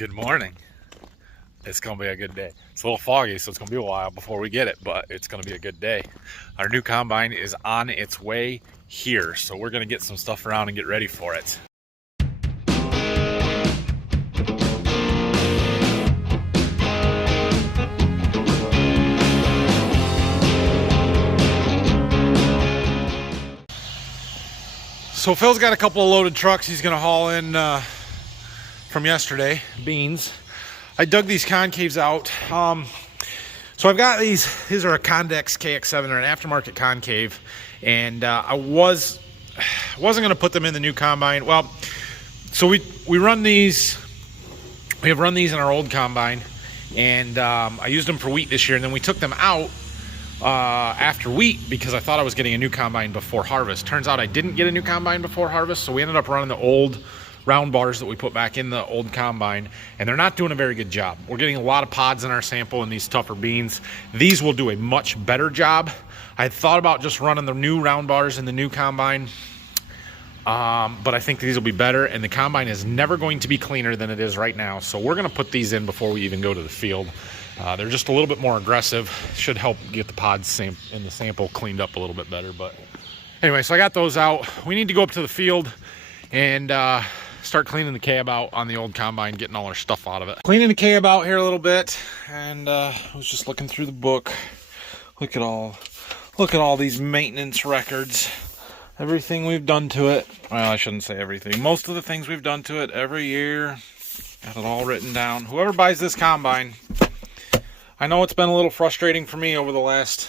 Good morning. It's gonna be a good day. It's a little foggy, so it's gonna be a while before we get it, but it's gonna be a good day. Our new combine is on its way here, so we're gonna get some stuff around and get ready for it. So Phil's got a couple of loaded trucks he's gonna haul in from yesterday, beans. I dug these concaves out. So I've got these are a Condex KX7, or an aftermarket concave, and I wasn't gonna put them in the new combine. Well, so we run these, we have run these in our old combine, and I used them for wheat this year, and then we took them out after wheat because I thought I was getting a new combine before harvest. Turns out I didn't get a new combine before harvest, so we ended up running the old round bars that we put back in the old combine, and they're not doing a very good job. We're getting a lot of pods in our sample in these tougher beans. These will do a much better job. I had thought about just running the new round bars in the new combine, but I think these will be better, and the combine is never going to be cleaner than it is right now, so we're going to put these in before we even go to the field. They're just a little bit more aggressive. Should help get the pods in the sample cleaned up a little bit better. But anyway, so I got those out. We need to go up to the field and start cleaning the cab out on the old combine, getting all our stuff out of it. Cleaning the cab out here a little bit, and I was just looking through the book. Look at all these maintenance records. Everything we've done to it. Well, I shouldn't say everything. Most of the things we've done to it every year. Got it all written down. Whoever buys this combine, I know it's been a little frustrating for me over the last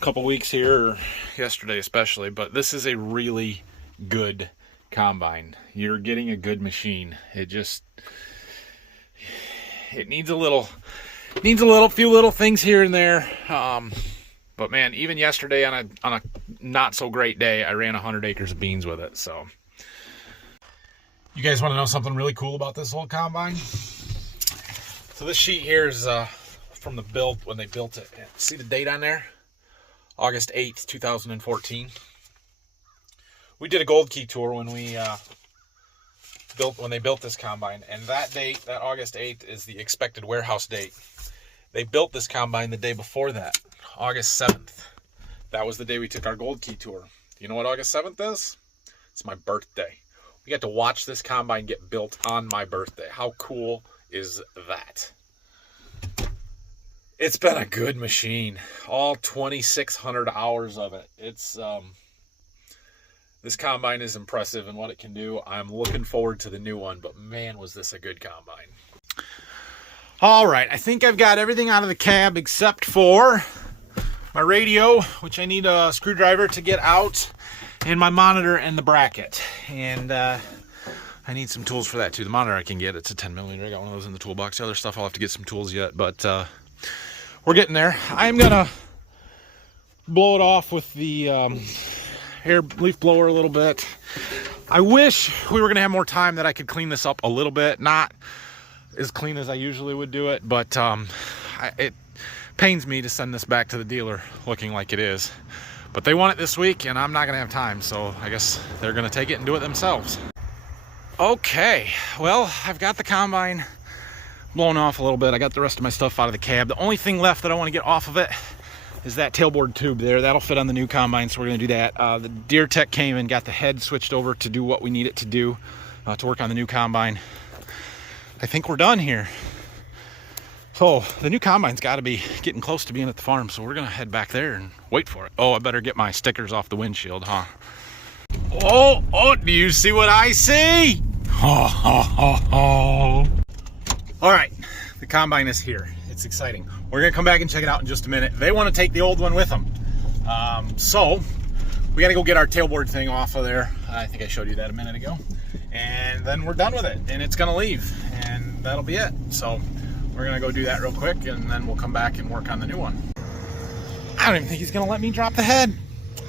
couple weeks here, or yesterday especially, but this is a really good combine. You're getting a good machine. It needs a few little things here and there. But man, even yesterday on a not so great day, I ran 100 acres of beans with it. So you guys want to know something really cool about this old combine? So this sheet here is from the build, when they built it. See the date on there? August 8th, 2014. We did a gold key tour when we when they built this combine, and that date, that August 8th, is the expected warehouse date. They built this combine the day before that, August 7th. That was the day we took our gold key tour. You know what August 7th is? It's my birthday. We got to watch this combine get built on my birthday. How cool is that? It's been a good machine. All 2,600 hours of it. It's this combine is impressive in what it can do. I'm looking forward to the new one, but man, was this a good combine. All right, I think I've got everything out of the cab except for my radio, which I need a screwdriver to get out, and my monitor and the bracket. And I need some tools for that too. The monitor I can get, it's a 10mm. I got one of those in the toolbox. The other stuff I'll have to get some tools yet, but we're getting there. I'm gonna blow it off with the air leaf blower a little bit. I wish we were gonna have more time that I could clean this up a little bit. Not as clean as I usually would do it, but it pains me to send this back to the dealer looking like it is. But they want it this week, and I'm not gonna have time, so I guess they're gonna take it and do it themselves. Okay, well, I've got the combine blown off a little bit. I got the rest of my stuff out of the cab. The only thing left that I want to get off of it is that tailboard tube there. That'll fit on the new combine, so we're going to do that. The Deere tech came and got the head switched over to do what we need it to do to work on the new combine. I think we're done here. So the new combine's got to be getting close to being at the farm, so we're going to head back there and wait for it. Oh, I better get my stickers off the windshield, huh? Oh, do you see what I see? All right, the combine is here. It's exciting. We're gonna come back and check it out in just a minute. They want to take the old one with them. So we gotta go get our tailboard thing off of there. I think I showed you that a minute ago. And then we're done with it, and it's gonna leave, and that'll be it. So we're gonna go do that real quick, and then we'll come back and work on the new one. I don't even think he's gonna let me drop the head.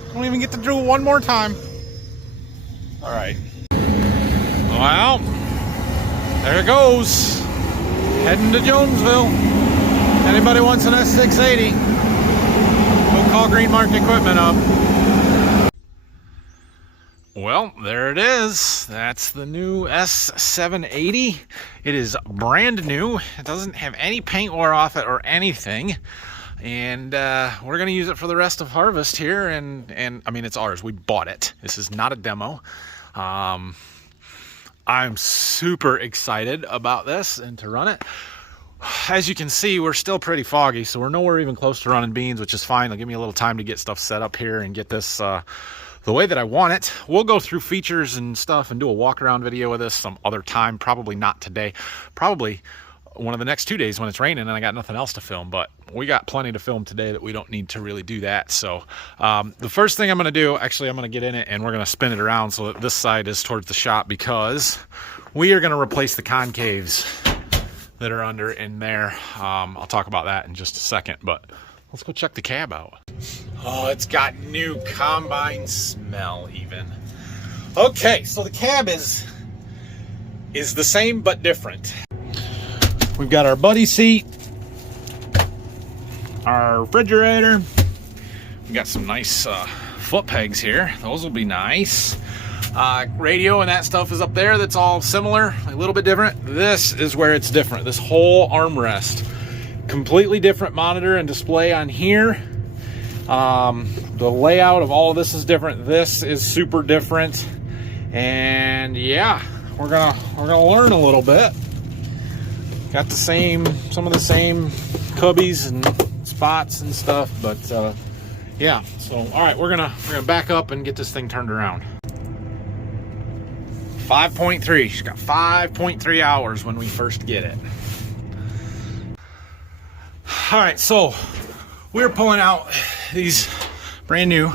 I don't even get to do it one more time. All right. Well, there it goes. Heading to Jonesville. Anybody wants an S780, go call Green Mark Equipment up. Well, there it is. That's the new S780. It is brand new. It doesn't have any paint wear off it or anything. And we're going to use it for the rest of harvest here. And I mean, it's ours. We bought it. This is not a demo. I'm super excited about this and to run it. As you can see, we're still pretty foggy, so we're nowhere even close to running beans, which is fine. It'll give me a little time to get stuff set up here and get this the way that I want it. We'll go through features and stuff and do a walk around video with this some other time, probably not today, probably one of the next 2 days when it's raining and I got nothing else to film, but we got plenty to film today that we don't need to really do that. So the first thing I'm going to do, actually I'm going to get in it and we're going to spin it around so that this side is towards the shop, because we are going to replace the concaves that are under in there. I'll talk about that in just a second, but let's go check the cab out. Oh, it's got new combine smell even. Okay, so the cab is the same but different. We've got our buddy seat, our refrigerator. We got some nice foot pegs here. Those will be nice. Radio and that stuff is up there. That's all similar, a little bit different. This is where it's different. This whole armrest, completely different monitor and display on here. The layout of all of this is different. This is super different, and yeah, we're gonna learn a little bit. Got some of the same cubbies and spots and stuff, but yeah. So all right, we're gonna back up and get this thing turned around. 5.3. She's got 5.3 hours when we first get it. All right, so we're pulling out these brand new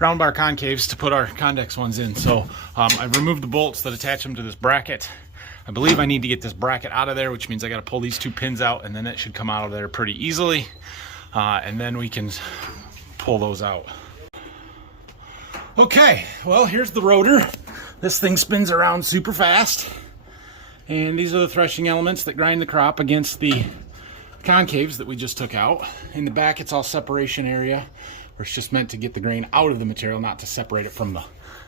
round bar concaves to put our convex ones in. So I've removed the bolts that attach them to this bracket. I believe I need to get this bracket out of there, which means I got to pull these two pins out, and then it should come out of there pretty easily. And then we can pull those out. Okay, well, here's the rotor. This thing spins around super fast. And these are the threshing elements that grind the crop against the concaves that we just took out. In the back, it's all separation area, where it's just meant to get the grain out of the material, not to separate it from the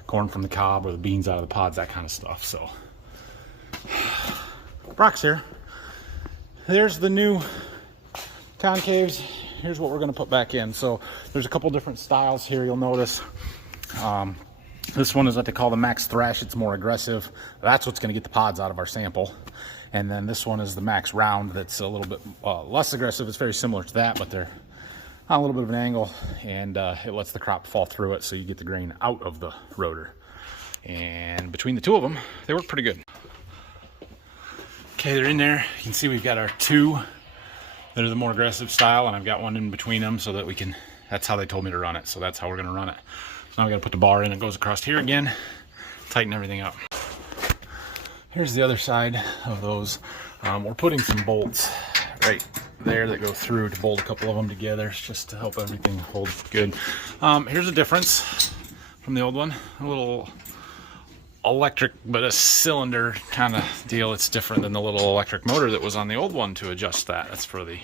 corn from the cob or the beans out of the pods, that kind of stuff. So, Brock's here. There's the new concaves. Here's what we're going to put back in. So there's a couple different styles here, you'll notice. This one is what they call the Max Thrash. It's more aggressive. That's what's going to get the pods out of our sample. And then this one is the Max Round. That's a little bit less aggressive. It's very similar to that, but they're on a little bit of an angle, and it lets the crop fall through it so you get the grain out of the rotor. And between the two of them, they work pretty good. Okay, they're in there. You can see we've got our two that are the more aggressive style, and I've got one in between them so that we can, that's how they told me to run it. So that's how we're going to run it. Now we got to put the bar in. It goes across here again, tighten everything up. Here's the other side of those. We're putting some bolts right there that go through to bolt a couple of them together just to help everything hold good. Here's a difference from the old one. A little electric, but a cylinder kind of deal. It's different than the little electric motor that was on the old one to adjust that. That's for the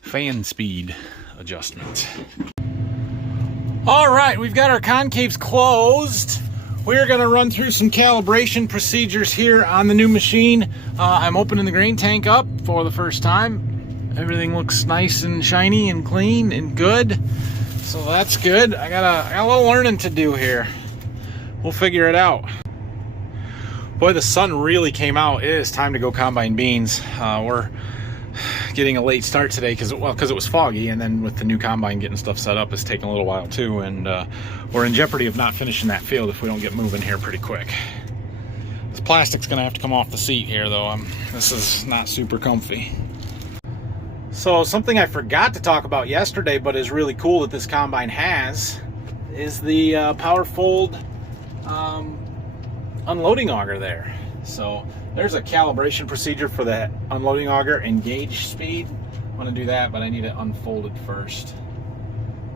fan speed adjustment. All right, we've got our concaves closed. We're going to run through some calibration procedures here on the new machine. I'm opening the grain tank up for the first time. Everything looks nice and shiny and clean and good, so that's good. I got a little learning to do here. We'll figure it out. Boy, the sun really came out. It is time to go combine beans. We're getting a late start today because it was foggy, and then with the new combine getting stuff set up, it's taking a little while too, and we're in jeopardy of not finishing that field if we don't get moving here pretty quick. This plastic's gonna have to come off the seat here though. This is not super comfy. So something I forgot to talk about yesterday but is really cool that this combine has is the power fold unloading auger there. So there's a calibration procedure for that unloading auger and gauge speed. I'm going to do that, but I need it unfolded first.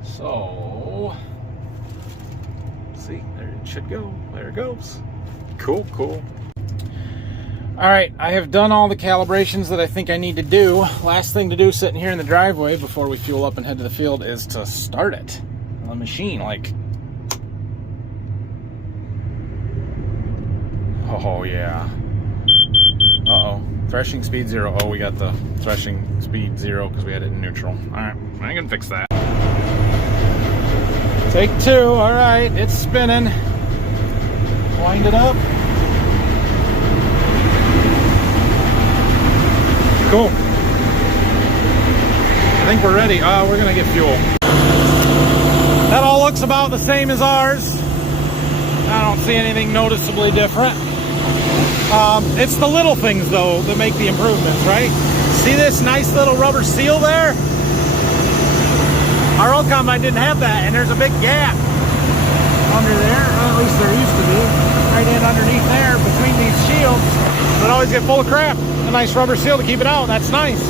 So, see, there it should go. There it goes. Cool, cool. All right, I have done all the calibrations that I think I need to do. Last thing to do sitting here in the driveway before we fuel up and head to the field is to start it. The machine, like, Oh, yeah. Uh-oh. Threshing speed 0. Oh, we got the threshing speed 0 because we had it in neutral. All right, I can fix that. Take 2. All right, it's spinning. Wind it up. Cool. I think we're ready. We're gonna get fuel. That all looks about the same as ours. I don't see anything noticeably different. It's the little things though that make the improvements, right? See this nice little rubber seal there? Our old combine didn't have that, and there's a big gap under there. Well, at least there used to be. Right in underneath there between these shields. It always get full of crap. A nice rubber seal to keep it out. That's nice.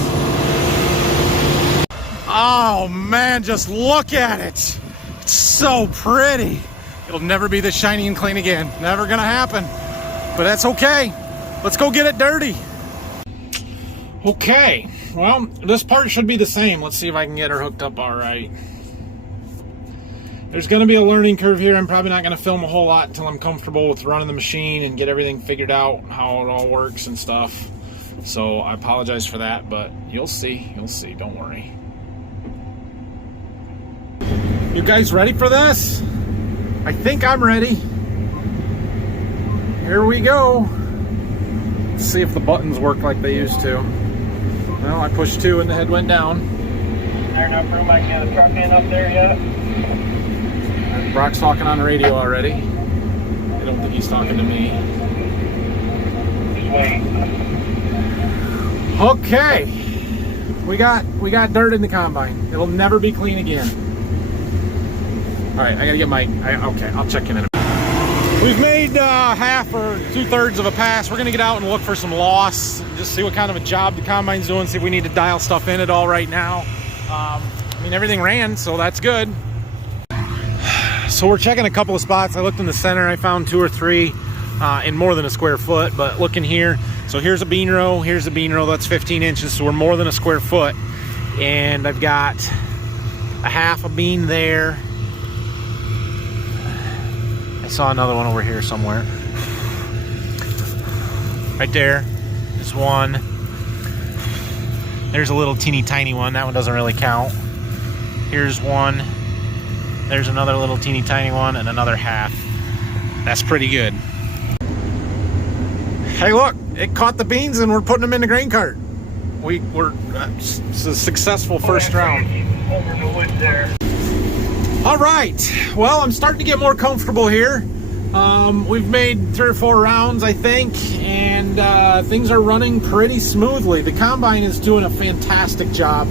Oh man, just look at it. It's so pretty. It'll never be this shiny and clean again. Never gonna happen. But that's okay. Let's go get it dirty. Okay, well, this part should be the same. Let's see if I can get her hooked up all right. There's gonna be a learning curve here. I'm probably not gonna film a whole lot until I'm comfortable with running the machine and get everything figured out, how it all works and stuff. So I apologize for that, but you'll see, don't worry. You guys ready for this? I think I'm ready. Here we go. Let's see if the buttons work like they used to. Well, I pushed 2 and the head went down. Is there enough room I can get a truck in up there yet? Brock's talking on the radio already. I don't think he's talking to me. Just wait. Okay. We got dirt in the combine. It'll never be clean again. All right, I gotta get my, okay, I'll check in a minute. We've made half or 2/3 of a pass. We're gonna get out and look for some loss, just see what kind of a job the combine's doing, see if we need to dial stuff in at all right now. I mean, everything ran, so that's good. So we're checking a couple of spots. I looked in the center, I found 2 or 3 in more than a square foot, but looking here, so here's a bean row, here's a bean row, that's 15 inches, so we're more than a square foot. And I've got a half a bean there. I saw another one over here somewhere. Right there is one. There's a little teeny tiny one. That one doesn't really count. Here's one. There's another little teeny tiny one and another half. That's pretty good. Hey look, it caught the beans and we're putting them in the grain cart. It's a successful first round. Over the wood there. All right, well, I'm starting to get more comfortable here. We've made 3 or 4 rounds, I think, and things are running pretty smoothly. The combine is doing a fantastic job.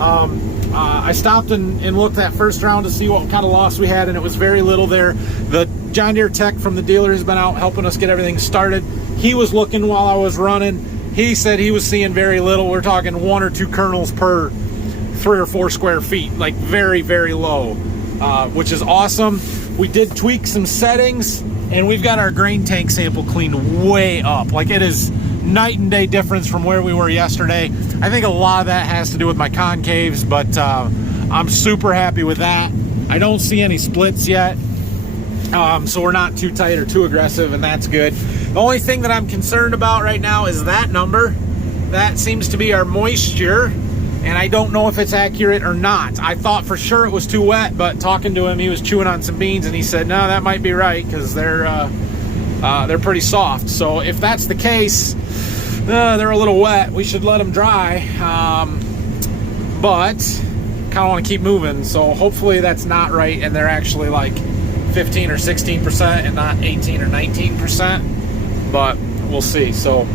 I stopped and looked that first round to see what kind of loss we had, and it was very little there. The John Deere tech from the dealer has been out helping us get everything started. He was looking while I was running. He said he was seeing very little. We're talking 1 or 2 kernels per 3 or 4 square feet, like very, very low, which is awesome. We did tweak some settings, and we've got our grain tank sample cleaned way up. Like, it is night and day difference from where we were yesterday. I think a lot of that has to do with my concaves, but I'm super happy with that. I don't see any splits yet, so we're not too tight or too aggressive, and that's good. The only thing that I'm concerned about right now is that number. That seems to be our moisture, and I don't know if it's accurate or not. I thought for sure it was too wet, but talking to him, he was chewing on some beans, and he said, no, that might be right, because they're pretty soft. So if that's the case, they're a little wet. We should let them dry, but kind of want to keep moving. So hopefully that's not right, and they're actually like 15 or 16% and not 18 or 19%, but we'll see. So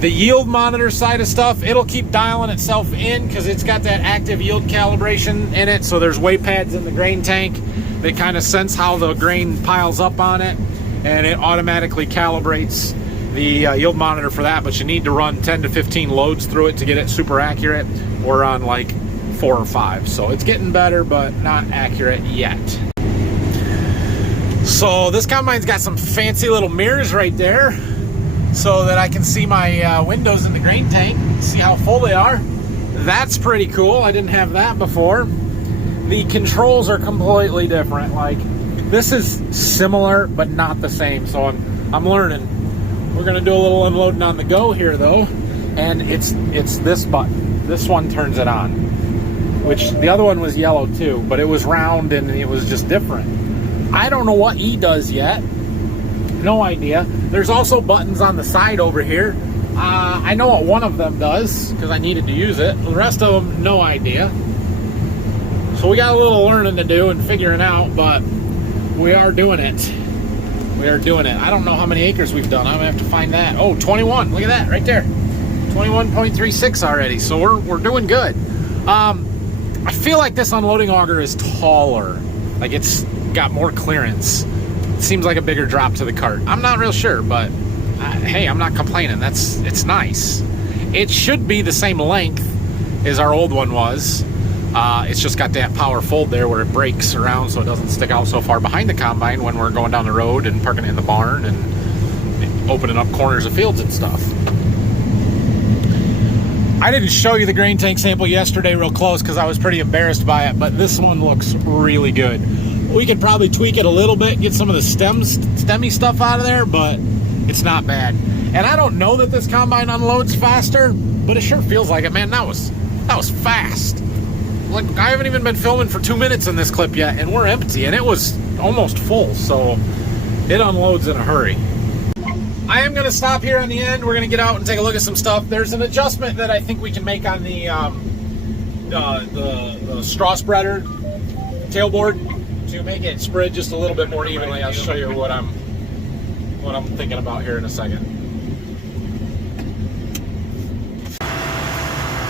the yield monitor side of stuff, it'll keep dialing itself in because it's got that active yield calibration in it. So there's weigh pads in the grain tank that kind of sense how the grain piles up on it, and it automatically calibrates the yield monitor for that. But you need to run 10 to 15 loads through it to get it super accurate. We're on like 4 or 5, so it's getting better, but not accurate yet. So this combine's got some fancy little mirrors right there, so that I can see my windows in the grain tank, see how full they are. That's pretty cool. I didn't have that before. The controls are completely different. Like, this is similar but not the same, so I'm learning. We're gonna do a little unloading on the go here though, and it's this button. This one turns it on, which the other one was yellow too, but it was round and it was just different. I don't know what E does yet. No idea. There's also buttons on the side over here. I know what one of them does because I needed to use it. The rest of them, no idea. So we got a little learning to do and figuring out, but we are doing it. We are doing it. I don't know how many acres we've done. I'm gonna have to find that. Oh, 21. Look at that right there. 21.36 already. So we're doing good. I feel like this unloading auger is taller. Like it's got more clearance. It seems like a bigger drop to the cart. I'm not real sure, but hey, I'm not complaining. It's nice. It should be the same length as our old one was. It's just got that power fold there where it breaks around so it doesn't stick out so far behind the combine when we're going down the road and parking it in the barn and opening up corners of fields and stuff. I didn't show you the grain tank sample yesterday real close because I was pretty embarrassed by it, but this one looks really good. We could probably tweak it a little bit, get some of the stemmy stuff out of there, but it's not bad. And I don't know that this combine unloads faster, but it sure feels like it, man. That was fast. Like, I haven't even been filming for 2 minutes in this clip yet, and we're empty, and it was almost full, so it unloads in a hurry. I am going to stop here on the end. We're going to get out and take a look at some stuff. There's an adjustment that I think we can make on the straw spreader tailboard to make it spread just a little bit more evenly. I'll show you what I'm thinking about here in a second.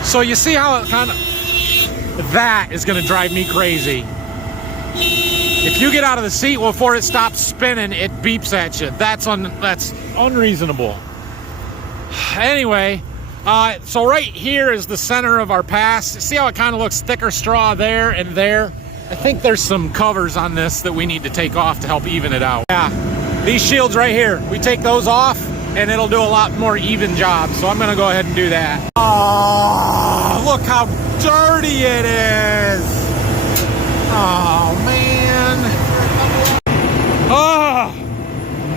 So you see how it kind of... That is going to drive me crazy. If you get out of the seat before it stops spinning, it beeps at you. That's unreasonable. Anyway, so right here is the center of our pass. See how it kind of looks thicker straw there and there? I think there's some covers on this that we need to take off to help even it out. Yeah, these shields right here, we take those off and it'll do a lot more even job. So I'm gonna go ahead and do that. Oh, look how dirty it is. Oh, man. Oh,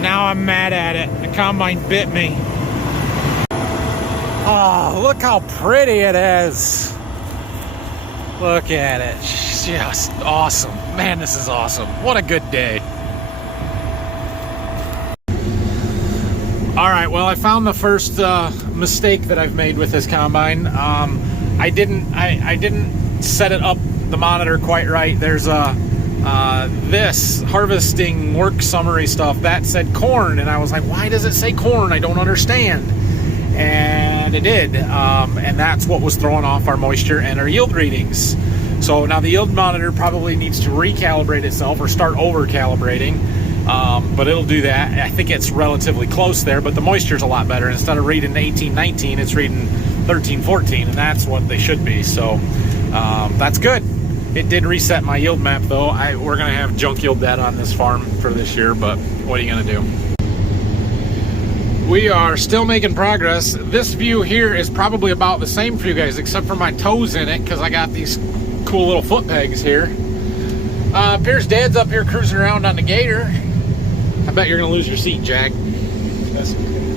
now I'm mad at it. The combine bit me. Oh, look how pretty it is. Look at it. Just awesome. Man, this is awesome. What a good day. All right, well, I found the first mistake that I've made with this combine. I didn't set it up, the monitor, quite right. There's this harvesting work summary stuff that said corn, and I was like, why does it say corn? I don't understand. And it did, and that's what was throwing off our moisture and our yield readings. So now the yield monitor probably needs to recalibrate itself or start over calibrating, but it'll do that. I think it's relatively close there, but the moisture's a lot better. Instead of reading 18, 19, it's reading 13, 14, and that's what they should be. So that's good. It did reset my yield map though. We're gonna have junk yield data on this farm for this year, but what are you gonna do? We are still making progress. This view here is probably about the same for you guys, except for my toes in it, because I got these cool little foot pegs here. Appears Dad's up here cruising around on the Gator. I bet you're gonna lose your seat, Jack.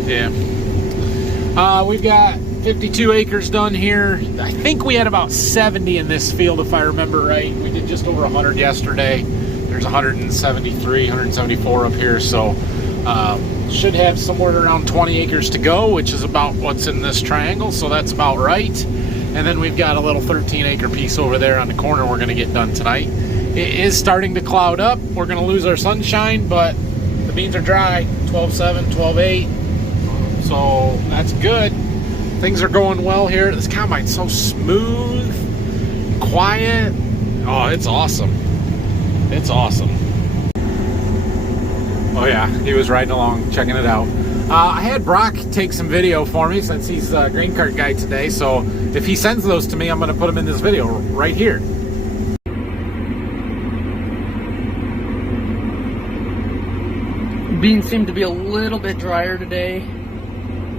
Yeah. We've got 52 acres done here. I think we had about 70 in this field, if I remember right. We did just over 100 yesterday. There's 173, 174 up here, so should have somewhere around 20 acres to go, which is about what's in this triangle, so that's about right. And then we've got a little 13-acre piece over there on the corner we're going to get done tonight. It is starting to cloud up. We're going to lose our sunshine, but the beans are dry, 12.7, 12.8, so that's good. Things are going well here. This combine's so smooth, quiet. Oh, it's awesome. It's awesome. Oh yeah, he was riding along, checking it out. I had Brock take some video for me since he's a grain cart guy today, so if he sends those to me, I'm going to put them in this video right here. Beans seem to be a little bit drier today.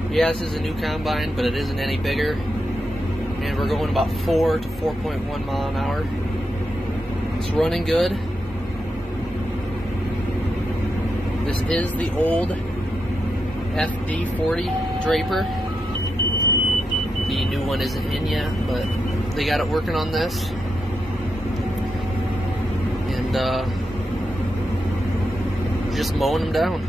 Yeah, this is a new combine, but it isn't any bigger. And we're going about 4 to 4.1 mile an hour. It's running good. This is the old FD40 draper. The new one isn't in yet, but they got it working on this. And just mowing them down.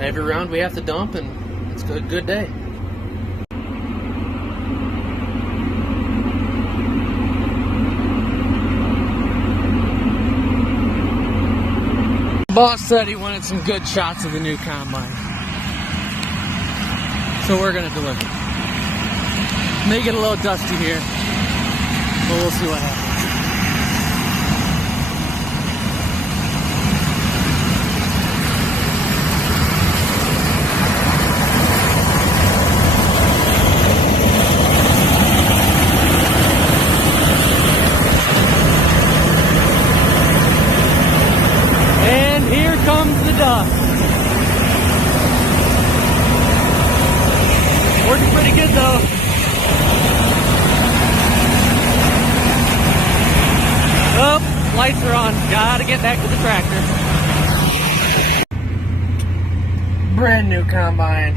Every round we have to dump, and it's a good day. Boss said he wanted some good shots of the new combine, so we're gonna deliver. May get a little dusty here, but we'll see what happens. Working pretty good though. Oh, lights are on. Gotta get back to the tractor. Brand new combine.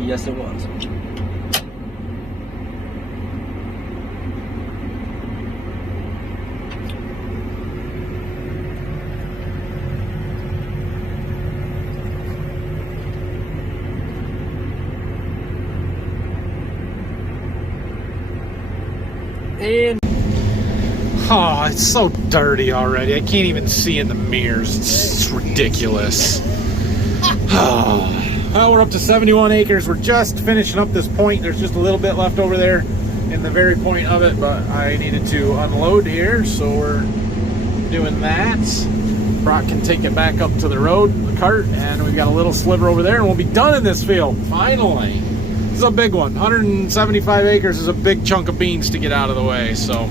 Yes, it was. And oh, it's so dirty already. I can't even see in the mirrors. It's ridiculous. Oh. Well, we're up to 71 acres. We're just finishing up this point. There's just a little bit left over there in the very point of it, but I needed to unload here, so we're doing that. Brock can take it back up to the road, the cart, and we've got a little sliver over there, and we'll be done in this field, finally. This is a big one. 175 acres is a big chunk of beans to get out of the way, so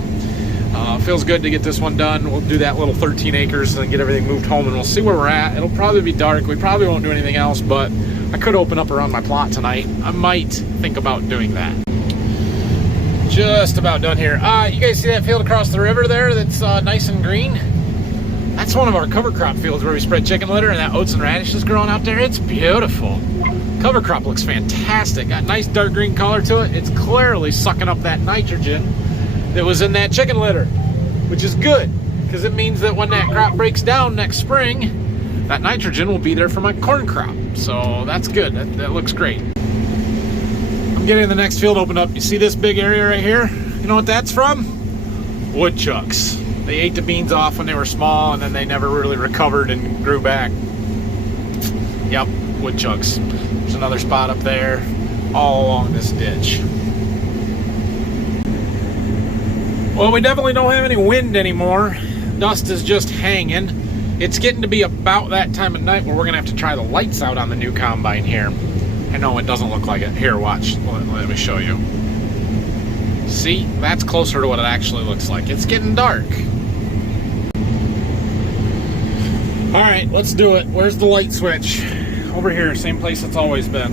feels good to get this one done. We'll do that little 13 acres and get everything moved home, and we'll see where we're at. It'll probably be dark. We probably won't do anything else, but I could open up around my plot tonight. I might think about doing that. Just about done here. You guys see that field across the river there that's nice and green? That's one of our cover crop fields where we spread chicken litter, and that oats and radishes growing out there. It's beautiful. Cover crop looks fantastic. Got a nice dark green color to it. It's clearly sucking up that nitrogen that was in that chicken litter, which is good, because it means that when that crop breaks down next spring, that nitrogen will be there for my corn crop. So that's good. That looks great. I'm getting the next field opened up. You see this big area right here? You know what that's from? Woodchucks. They ate the beans off when they were small, and then they never really recovered and grew back. Yep, woodchucks. There's another spot up there, all along this ditch. Well, we definitely don't have any wind anymore. Dust is just hanging. It's getting to be about that time of night where we're gonna have to try the lights out on the new combine here. I know it doesn't look like it. Here, watch. Let me show you. See, that's closer to what it actually looks like. It's getting dark. All right, let's do it. Where's the light switch? Over here, same place it's always been.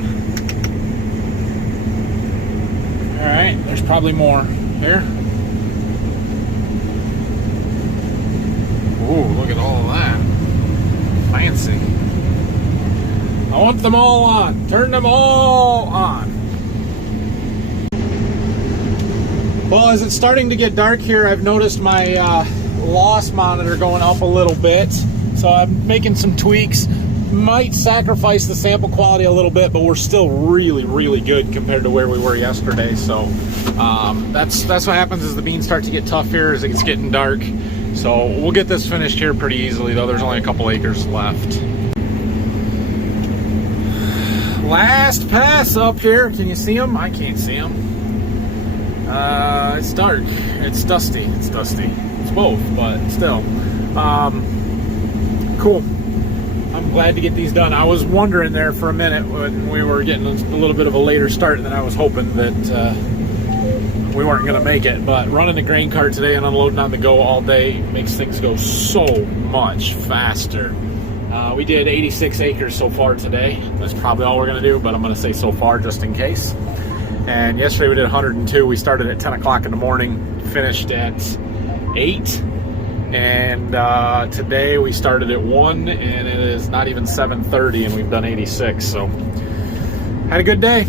All right, there's probably more. Here. Ooh, look at all of that. Fancy. I want them all on. Turn them all on. Well, as it's starting to get dark here, I've noticed my loss monitor going up a little bit. So I'm making some tweaks. Might sacrifice the sample quality a little bit, but we're still really, really good compared to where we were yesterday. So that's what happens as the beans start to get tough here as it's getting dark. So we'll get this finished here pretty easily, though there's only a couple acres left. Last pass up here. Can you see them? I can't see them. It's dark. It's dusty. It's dusty. It's both, but still. Cool. I'm glad to get these done. I was wondering there for a minute when we were getting a little bit of a later start than I was hoping that we weren't going to make it. But running the grain cart today and unloading on the go all day makes things go so much faster. We did 86 acres so far today. That's probably all we're going to do, but I'm going to say so far just in case. And yesterday we did 102. We started at 10 o'clock in the morning, finished at 8. And today we started at 1, and it is not even 7:30, and we've done 86. So had a good day.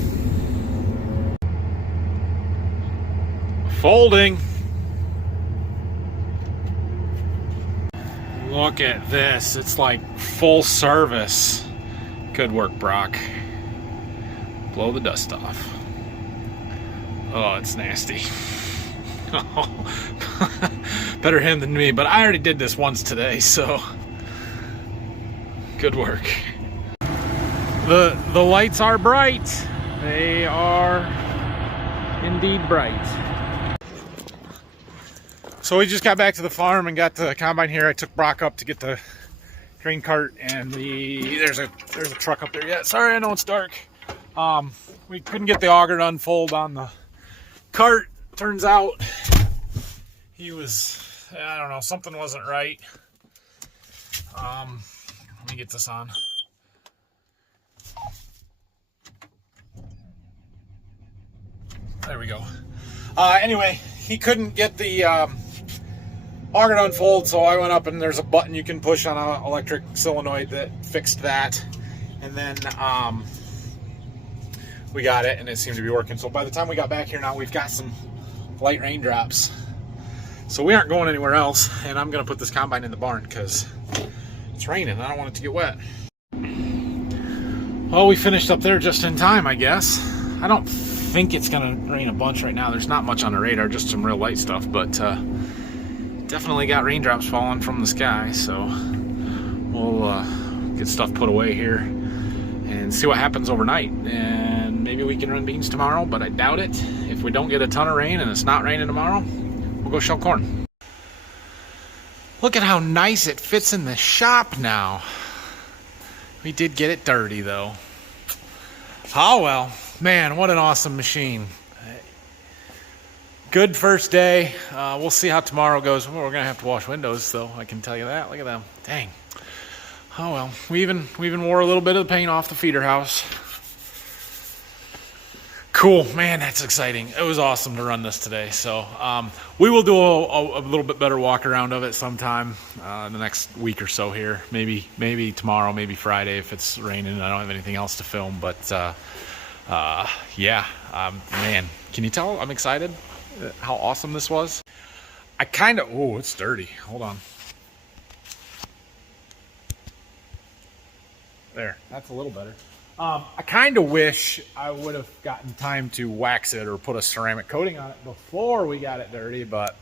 Folding. Look at this. It's like full service. Good work, Brock. Blow the dust off. Oh, it's nasty. Better him than me, but I already did this once today, so good work. The lights are bright. They are indeed bright. So we just got back to the farm and got the combine here. I took Brock up to get the grain cart, and there's a truck up there. Yeah, sorry, I know it's dark. We couldn't get the auger to unfold on the cart. Turns out he was, I don't know, something wasn't right. Let me get this on. There we go. Anyway, he couldn't get the auger to unfold, so I went up, and there's a button you can push on an electric solenoid that fixed that. And then we got it, and it seemed to be working. So by the time we got back here now, we've got some light raindrops. So we aren't going anywhere else, and I'm going to put this combine in the barn because it's raining. I don't want it to get wet. Well, we finished up there just in time, I guess. I don't think it's going to rain a bunch right now. There's not much on the radar, just some real light stuff, but definitely got raindrops falling from the sky. So we'll get stuff put away here and see what happens overnight. And maybe we can run beans tomorrow, but I doubt it. If we don't get a ton of rain and it's not raining tomorrow, we'll go shell corn. Look at how nice it fits in the shop now. We did get it dirty though. Oh well, man, what an awesome machine. Good first day. We'll see how tomorrow goes. Well, we're gonna have to wash windows though, I can tell you that. Look at them, dang. Oh well, we even wore a little bit of the paint off the feeder house. Cool, man, that's exciting. It was awesome to run this today. So we will do a little bit better walk around of it sometime in the next week or so here. Maybe tomorrow, maybe Friday if it's raining and I don't have anything else to film. But yeah, man, can you tell I'm excited how awesome this was? I kind of, oh, it's dirty. Hold on. There, that's a little better. I kind of wish I would have gotten time to wax it or put a ceramic coating on it before we got it dirty, but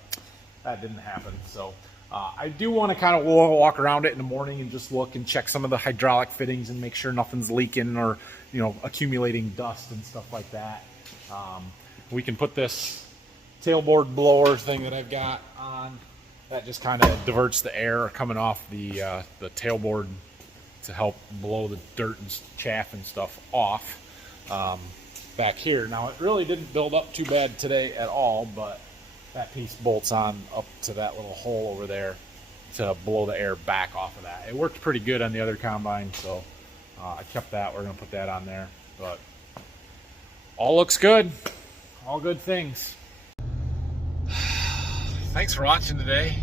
that didn't happen. So I do want to kind of walk around it in the morning and just look and check some of the hydraulic fittings and make sure nothing's leaking or, you know, accumulating dust and stuff like that. We can put this tailboard blower thing that I've got on. That just kind of diverts the air coming off the tailboard to help blow the dirt and chaff and stuff off back here. Now, it really didn't build up too bad today at all, but that piece bolts on up to that little hole over there to blow the air back off of that. It worked pretty good on the other combine, so I kept that. We're going to put that on there, but all looks good. All good things. Thanks for watching today.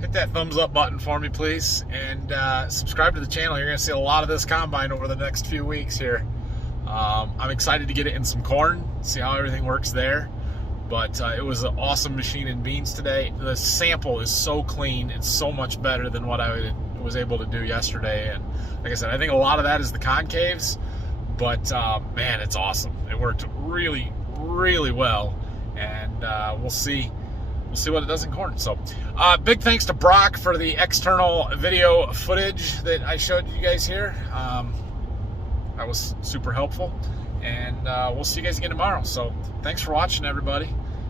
Hit that thumbs up button for me, please, and subscribe to the channel. You're going to see a lot of this combine over the next few weeks here. I'm excited to get it in some corn, see how everything works there. But it was an awesome machine in beans today. The sample is so clean. It's so much better than what I was able to do yesterday. And like I said, I think a lot of that is the concaves. But man, it's awesome. It worked really, really well. And we'll see what it does in corn. So big thanks to Brock for the external video footage that I showed you guys here. That was super helpful, and we'll see you guys again tomorrow. So thanks for watching, everybody.